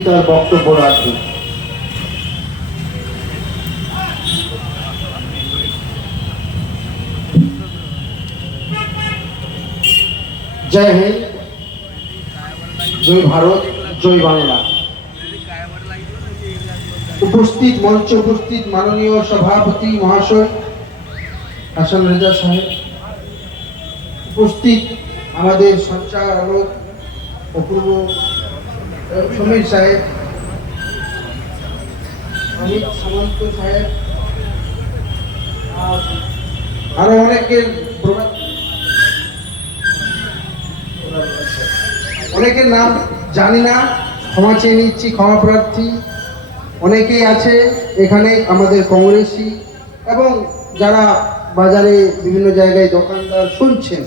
তার বক্তব্য রাখবেন জয় হিন্দ, জয় ভারত, জয় বাংলা। উপস্থিত মঞ্চ উপস্থিত মাননীয় সভাপতি মহাশয় হাসান রেজা সাহেব। উপস্থিত আমাদের সঞ্চালক অপূর্ব সমীর সাহেব অমিত সামন্ত সাহেব, আর অনেকের অনেকের নাম জানি না, ক্ষমা চেয়ে নিচ্ছি, ক্ষমা প্রার্থী। অনেকেই আছে এখানে আমাদের কংগ্রেসি এবং যারা বাজারে বিভিন্ন জায়গায় দোকানদার শুনছেন।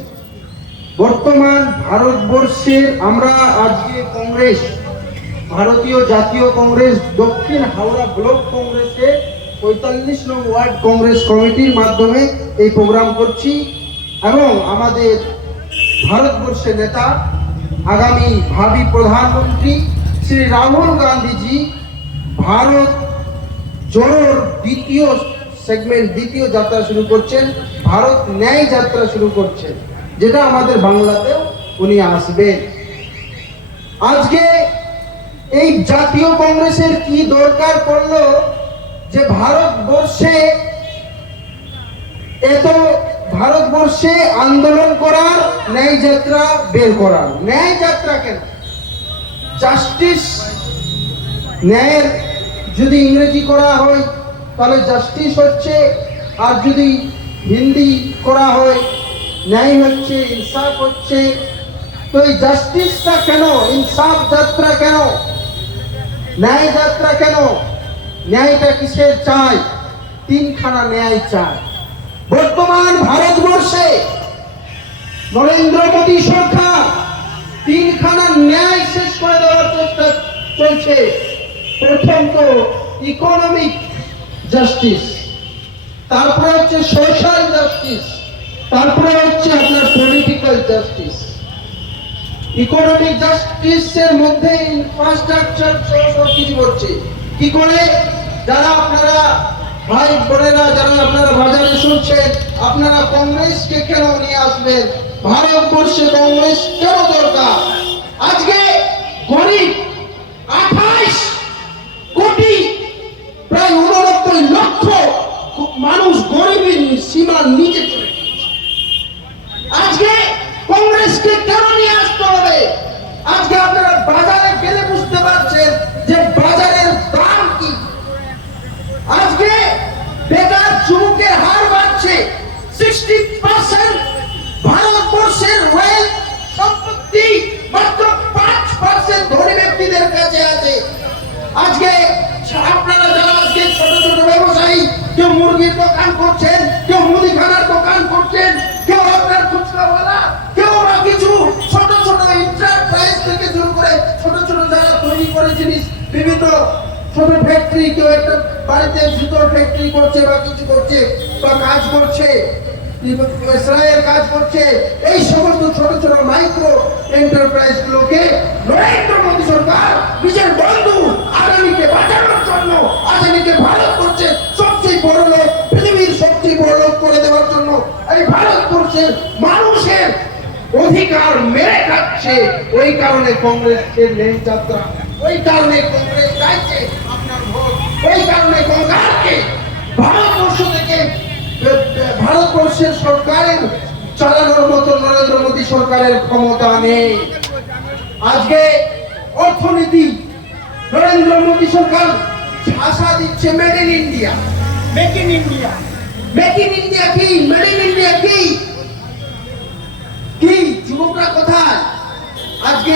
বর্তমান ভারতবর্ষের আমরা আজকে কংগ্রেস ভারতীয় জাতীয় কংগ্রেস, দক্ষিণ হাওড়া ব্লক কংগ্রেসের পঁয়তাল্লিশ নং ওয়ার্ড কংগ্রেস কমিটির মাধ্যমে এই প্রোগ্রাম করছি এবং আমাদের ভারতবর্ষের নেতা, আগামী ভাবি প্রধানমন্ত্রী শ্রী রাহুল গান্ধীজি ভারত জোড়োর দ্বিতীয় সেগমেন্ট দ্বিতীয় যাত্রা শুরু করছেন, ভারত ন্যায় যাত্রা শুরু করছেন, যেটা আমাদের বাংলাতেও উনি আসবেন। আজকে এই জাতীয় কংগ্রেসের কি দরকার পড়ল যে ভারতবর্ষে এত ভারতবর্ষে আন্দোলন করার ন্যায় যাত্রা বের করার? ন্যায় যাত্রা কেন? জাস্টিস ন্যায়ের যদি ইংরেজি করা হয়, তাহলে জাস্টিস হচ্ছে, আর যদি হিন্দি করা হয়, ন্যায় হচ্ছে, ইনসাফ হচ্ছে। তো এই জাস্টিসটা কেন? ইনসাফ যাত্রা কেন? ন্যায় যাত্রা কেন? ন্যায়টা কিসের চাই? তিনখানা ন্যায় চায় বর্তমান ভারতবর্ষে নরেন্দ্র মোদী সরকার তিনখানা ন্যায় শেষ করে দেওয়ার চেষ্টা চলছে। প্রথম তো ইকোনমিক জাস্টিস তারপরে হচ্ছে সোশ্যাল জাস্টিস তারপরে হচ্ছে আপনার পলিটিক্যাল জাস্টিস ইকোনমিক জাস্টিসের মধ্যে ইনফ্রাস্ট্রাকচার সব করছে। কি করে? যারা আপনারা ভাই বোনেরা, যারা আপনারা বাজারে শুনছেন, আপনারা কংগ্রেসকে কেন নিয়ে আসবেন? ভারতবর্ষে কংগ্রেস কেন দরকার? আজকে গরিব আঠাইশ কোটি, প্রায় উননব্বই লক্ষ মানুষ গরিবের সীমার নিচে চলে আজকে কংগ্রেসকে কেন নিয়ে আসতে হবে আজকে আপনারা বাজারে গেলে বুঝতে পারছেন যে বাজারের দাম কি। আজকে বেকার যুবকের হার বাড়ছে। ভারতবর্ষের সম্পত্তি মাত্র পাঁচ পার্সেন্ট ধনী ব্যক্তিদের কাছে আছে। আজকে আপনারা যারা আজকে ছোট ছোট ব্যবসায়ী, কেউ মুরগির দোকান করছেন, কেউ মুদিখানার দোকান করছেন, কেউ আপনার খুচরাওয়ালা করে জিনিস, বিভিন্ন ছোট ফ্যাক্টরি কেউ একটা বাড়িতে জুতোর ফ্যাক্টরি করছে বা কিছু করছে বা কাজ করছে সেলাইয়ের কাজ করছে, এই সমস্ত ছোট ছোট মাইক্রো এন্টারপ্রাইজ গুলোকে নরেন্দ্র মোদী সরকার নিজের বন্ধু আদানিকে বাঁচানোর জন্য আদানিকে ভারতবর্ষের সবচেয়ে বড় লোক, পৃথিবীর সবচেয়ে বড় লোক করে দেওয়ার জন্য। এই ভারত করছে, মানুষের অধিকার মেরে খাচ্ছে। ওই কারণে কংগ্রেসের লেন যাত্রা ওই কারণে কংগ্রেস চাইছে আপনার ভোট। ওই কারণে কংগ্রেসকে ভারতবর্ষ থেকে ভারতবর্ষের সরকারের চালানোর মতো নরেন্দ্র মোদী সরকারের ক্ষমতা নেই। আজকে অর্থনীতি নরেন্দ্র মোদী সরকার আশা দিচ্ছে made in India make in India make in India কি? মেড ইন ইন্ডিয়া কি? কি? যুবকরা কোথায়? আজকে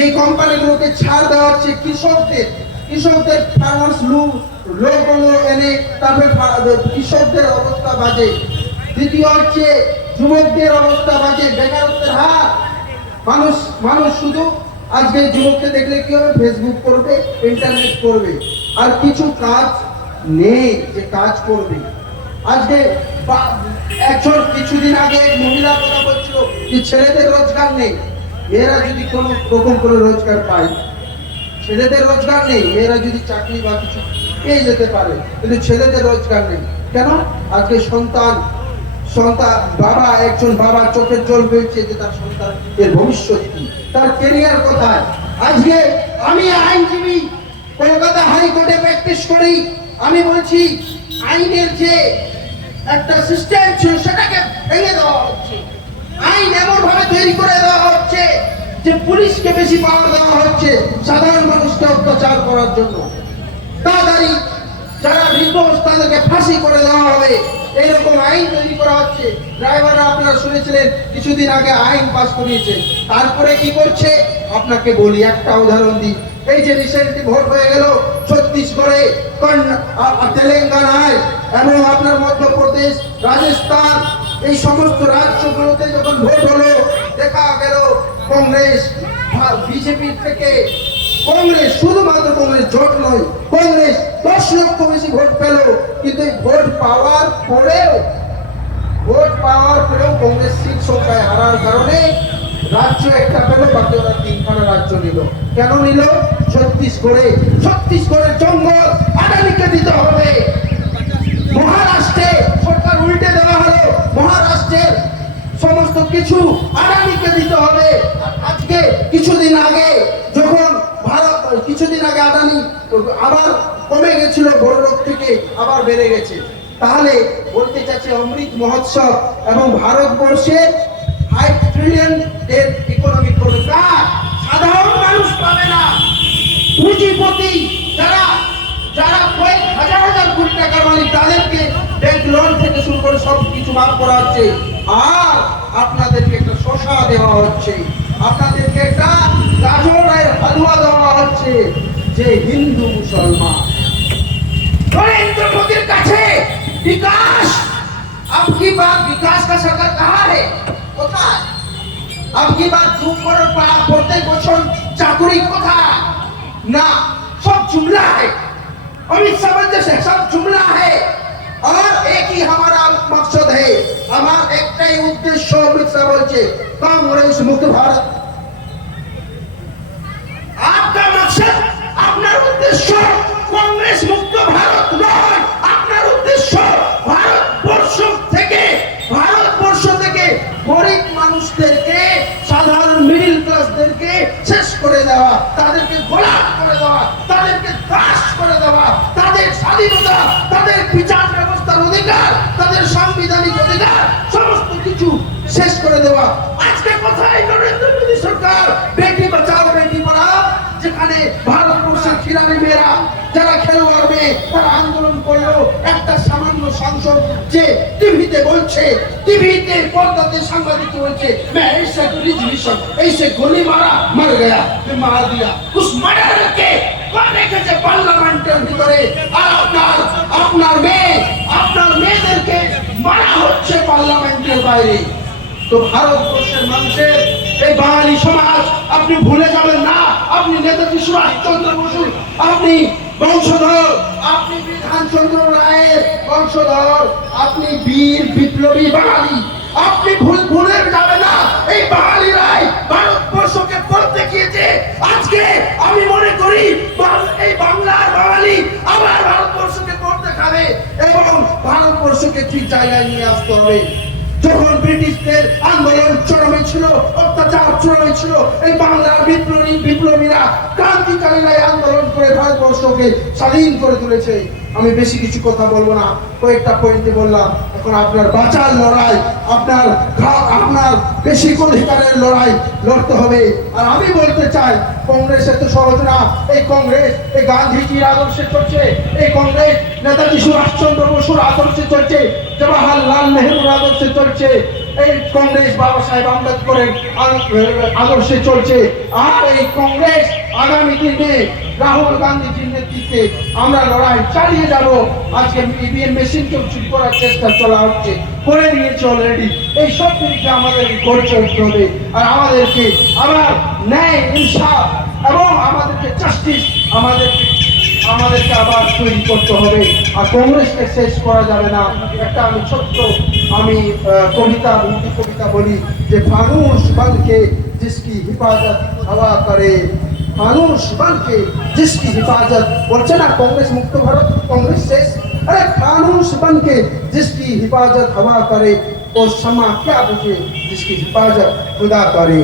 যে কোম্পানিগুলোকে ছাড় দেওয়া হচ্ছে, কৃষকদের কৃষকদের ফার্মার্স লু লোকগুলো এনে তারপরে কৃষকদের অবস্থা বাজে। দ্বিতীয় হচ্ছে যুবকদের অবস্থা বাজে, বেকারত্বের হার। মানুষ মানুষ শুধু আজকে যুবককে দেখলে কি হবে? ফেসবুক করবে ইন্টারনেট করবে। আর কিছু কাজ নেই যে কাজ করবে। আজকে কিছুদিন আগে মহিলা কথা বলছিল যে ছেলেদের রোজগার নেই। মেয়েরা যদি কোনো রকম করে রোজগার পায়, ছেলেদের রোজগার নেই মেয়েরা যদি চাকরি বা কিছু পেয়ে যেতে পারে, কিন্তু ছেলেদের রোজগার নেই। কেন? আজকে সন্তান সন্তান, বাবা, একজন বাবা চোখের জল হয়েছে যে তার সন্তান এর ভবিষ্যৎ কি? তার কেরিয়ার কোথায়? আজকে আমি আইনজীবী, কলকাতা হাইকোর্টে প্র্যাকটিস করি। আমি বলছি, আইনের যে একটা সিস্টেম ছিল, সেটাকে ভেঙে দেওয়া হচ্ছে। আইন এমন ভাবে তৈরি করে যে পুলিশকে বেশি পাওয়ার দেওয়া হচ্ছে সাধারণ মানুষকে অত্যাচার করার জন্য। তাড়াতাড়ি যারা নির্দোষ তাদেরকে ফাঁসি করে দেওয়া হবে। এইরকম আইন তৈরি করা হচ্ছে। ড্রাইভাররা আপনারা শুনেছিলেন, কিছুদিন আগে আইন পাস করিয়েছে। তারপরে কি করছে? আপনাকে বলি একটা উদাহরণ দিই। এই যে রিসেন্টলি ভোট হয়ে গেল ছত্তিশগড়ে তেলেঙ্গানায় এবং আপনার মধ্যপ্রদেশ, রাজস্থান এই সমস্ত রাজ্যগুলোতে যখন ভোট হলো, দেখা গেল কংগ্রেস বিজেপির থেকে কংগ্রেস শুধুমাত্র কংগ্রেস জোট নয়, কংগ্রেস দশ লক্ষ বেশি ভোট পেল। কিন্তু ভোট পাওয়ার পরেও, ভোট পাওয়ার পরেও কংগ্রেস সিট সংখ্যায় হারার কারণে রাজ্য একটা পেল, বাকি ওরা তিনখানা রাজ্য নিল। কেন নিল? ছত্তিশগড়ে, ছত্তিশগড়ের জঙ্গল আদানিকে দিতে হবে। মহারাষ্ট্রে সরকার উল্টে দেওয়া হলো মহারাষ্ট্রের সমস্ত কিছু আদানিকে দিতে হবে। আজকে কিছুদিন আগে যখন ভারত, কিছুদিন আগে আদানি আবার কমে গেছিল বড় থেকে আবার বেড়ে গেছে। তাহলে বলতে চাচ্ছি অমৃত মহোৎসব এবং ভারতবর্ষের ফাইভ ট্রিলিয়ন এর ইকোনমিক করবে কার সাধারণ মানুষ পাবে না। পুঁজিপতি যারা যারা কয়েক হাজার হাজার কোটি টাকার মালিক, তাদেরকে ব্যাংক লোন থেকে শুরু করে সব কিছু মাফ করা হচ্ছে। আর আপনাদেরকে একটা শশা দেওয়া হচ্ছে আপনাদেরকে একটা গাজরের হালুয়া দেওয়া হচ্ছে যে হিন্দু মুসলমান नरेंद्र मोदी কাছে বিকাশ आपकी बात विकास का सरकार कहाँ है কোথায় आपकी बात दू करोड़ पार প্রত্যেক বছর চাকরি কোথায় না सब जुमला है अमित शाह बोलते से सब আমার একটাই উদ্দেশ্য অমিত শাহ বলছে কংগ্রেস মুক্ত ভারত। আপনার উদ্দেশ্য কংগ্রেস মুক্ত ভারত নয়। আপনার উদ্দেশ্য ভারতবর্ষ থেকে ভারতবর্ষ থেকে গরিব মানুষদেরকে, সাধারণ মিডিল ক্লাসদেরকে শেষ করে দেওয়া, তাদেরকে গোলাপ করে দেওয়া, তাদেরকে দাস করে দেওয়া, তাদের স্বাধীনতা, তাদের বিচার অধিকার তাদের সাংবিধানিক অধিকার সমস্ত কিছু শেষ করে দেওয়া আজকে কোথায় নরেন্দ্র মোদী সরকার বেটি বাঁচাও বেটি পড়াও যেখানে ভারতবর্ষের খিলাড়ি মেয়েরা যারা খেলোয়াড় মেয়ে তারা আন্দোলন করলো একটা সামান্য সাংসদ যে টিভিতে বলছে টিভিতে পর্দাতে সাংবাদিক বলছে मैं ऐसे रिजर्वेशन ऐसे गोली मारा मर गया मैं मार दिया उस मर्डर के কোন রেখেছে পার্লামেন্টের ভিতরে পার্লামেন্টের বাইরে, তো ভারতবর্ষের মানুষের এই বাঙালি সমাজ, আপনি ভুলে যাবেন না, আপনি নেতাজি সুভাষচন্দ্র বসু আপনি বংশধর, আপনি বিধানচন্দ্র রায়ের বংশধর, আপনি বীর, বিপ্লবী বাঙালি। আপনি ভুল, ভুলে যাবেন না, এই বাঙালিরাই ভারতবর্ষকে পথ দেখিয়েছে আজকে আমি মনে করি এই বাংলার বাঙালি আবার ভারতবর্ষকে দেখাবে এবং ভারতবর্ষকে ঠিক জায়গায় নিয়ে আসতে হবে? যখন ব্রিটিশদের আন্দোলন চরমে ছিল, অত্যাচার চরমে ছিল, এই বাংলার বিপ্লবী বিপ্লবীরা ক্রান্তিকারীরা আন্দোলন করে ভারতবর্ষকে স্বাধীন করে তুলেছে। আমি বেশি কিছু কথা বলব না। কয়েকটা পয়েন্টে বললাম, এখন আপনার বাঁচার লড়াই, আপনার আপনার বেশি অধিকারের লড়াই লড়তে হবে। আর আমি বলতে চাই কংগ্রেস এত সহজ না এই কংগ্রেস, এই গান্ধীজির আদর্শে চলছে, এই কংগ্রেস নেতাজি সুভাষচন্দ্র বসুর আদর্শে চলছে, জওয়াহরলাল নেহরুর আদর্শে চলছে, এই কংগ্রেস বাবা সাহেব আম্বেদকরের আদর্শে চলছে। আর এই কংগ্রেস আগামী দিনে রাহুল গান্ধীজির নেতৃত্বে আমরা লড়াই চালিয়ে যাব আজকে ইভিএম মেশিনকে চুপ করার চেষ্টা চলা হচ্ছে করে নিয়েছে অলরেডি এই সব দিনকে আমাদের করে চলতে হবে আর আমাদেরকে আবার ন্যায় ইনসাফ এবং আমাদেরকে জাস্টিস আমাদেরকে আমাদেরকে আবার তৈরি করতে হবে আর কংগ্রেসকে শেষ করা যাবে না একটা আমি ছোট্ট আমি আহ, কবিতা উর্দু কবিতা বলি যে ফানুস বলকে जिसकी हिफाजत हवा करे कानून शिवान के जिसकी हिफाजत और चला कांग्रेस मुक्त भारत कांग्रेस से अरे कानून बन के जिसकी हिफाजत हवा करे और क्षमा क्या बुझे जिसकी हिफाजत खुदा करे